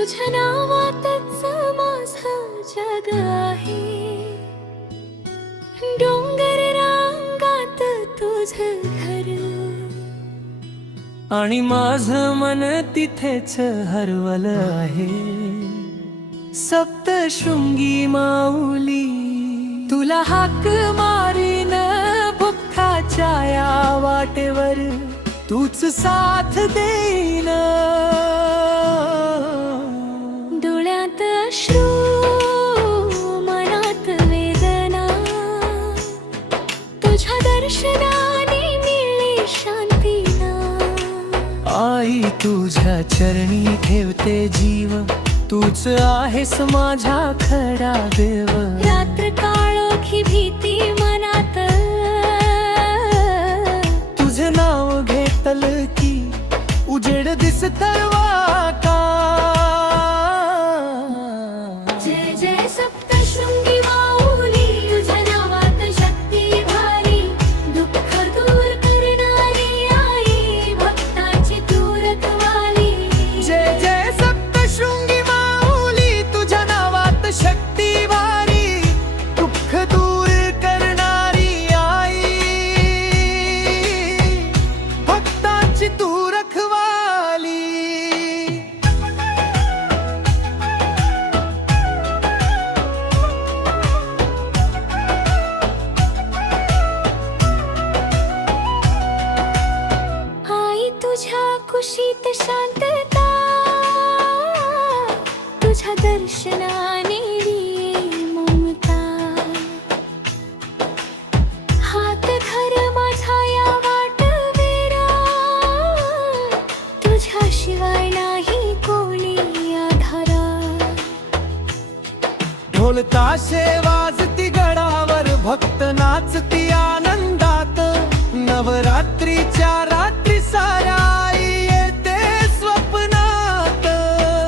तुझ्या नावातच माझं जग आहे, डोंगर रांगात तुझं घर, आणि माझं मन तिथेच हरवलं आहे. सप्तशृंगी माऊली तुला हाक मारीन भुक्काच्या या वाटेवर, तूच साथ देईन. डोळ्यात अश्रू मनात वेदना, तुझ्या दर्शनाने मिळली शांती ना. आई तुझ्या चरणी ठेवते जीव, तूच आहेस माझा खरा देव. रात्र काळोखी भीती मनात, तुझे नाव घेतल की उजेड दिसतय वाका. जय जय सप्तशृंगी माऊली, तुझ्या नावात शक्ती भारी, दुःख दूर करणारी आई, भक्ताची तू रखवाली. जय जय सप्तशृंगी माऊली, तुझ्या नावात शक्ती भारी, दुःख दूर करणारी आई, भक्तांची तू रखवाली. आई तुझ्या कुशीत शांतता, तुझ्या दर्शनाने येई ममता. हात धर माझा या वाटवेरा, तुझ्याशिवाय नाही कोणी आधारा. ढोल ताशे वाजती गडावर, भक्त नाचती आनंदात. नवरात्रीच्या रात्री साऱ्या आई येते स्वप्नात.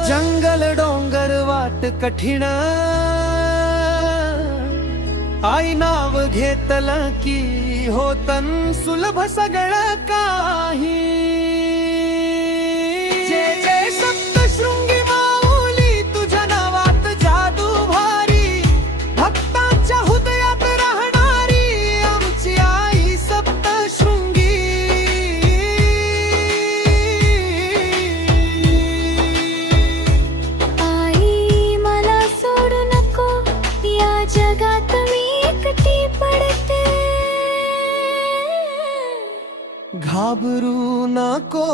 जंगल डोंगर वाट कठीण, आई नाव घेतल की होतन सुलभ सगळं काही. जय जय सप्तशृंगी माऊली, तुझ्या नावात जादू भारी, भक्तांच्या हृदयात राहणारी आमची आई सप्तशृंगी. आई मला सोडू नको, या जगात मी एकटी पडते. घाबरू नको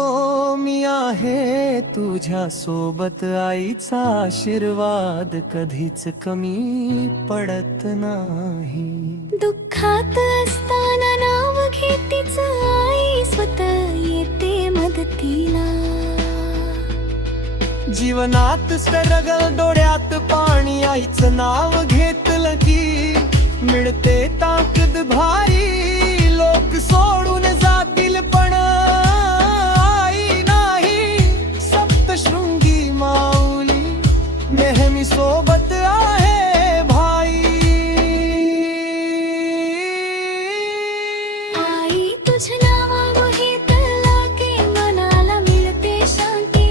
मी आहे तुझ्या सोबत, आईचा आशीर्वाद कधीच कमी पडत नाही. दुःखात असताना नाव घेतीच आई, स्वतः येते मदतीला. जीवनात स्ट्रगल डोळ्यात पाणी, आईचं नाव घेतलं की मिळते ताकद भारी. लोक सोडून जातील पण आई नाही, सप्तशृंगी माऊली नेहमी सोबत आहे भाई. आई तुझ्या नावामोहित लागे मनाला मिळते शांती,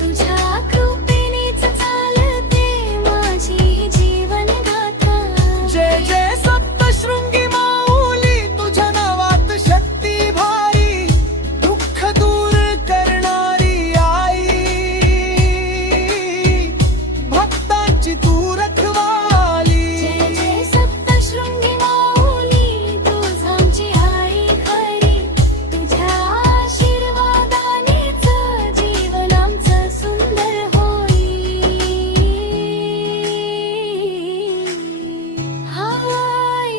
तुझ्या कृपेनेच चालते माझी ही जीवन गाथा. जय जय सप्तशृंगी माऊली, तुझ्या नावात शक्ती भारी, दुःख दूर करणारी आई, भक्तांची तू रखवाली. जय जय सप्तशृंगी माऊली, तूच आमची आई खरी, तुझ्या आशीर्वादानेच जीवन आमचं सुंदर होईल. आई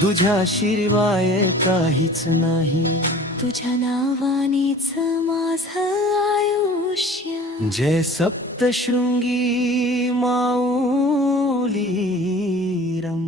तुझ्याशिवाय काहीच नाही, तुझ्या नावानेच माझं आयुष्य. जय सप्तशृंगी माऊली रम.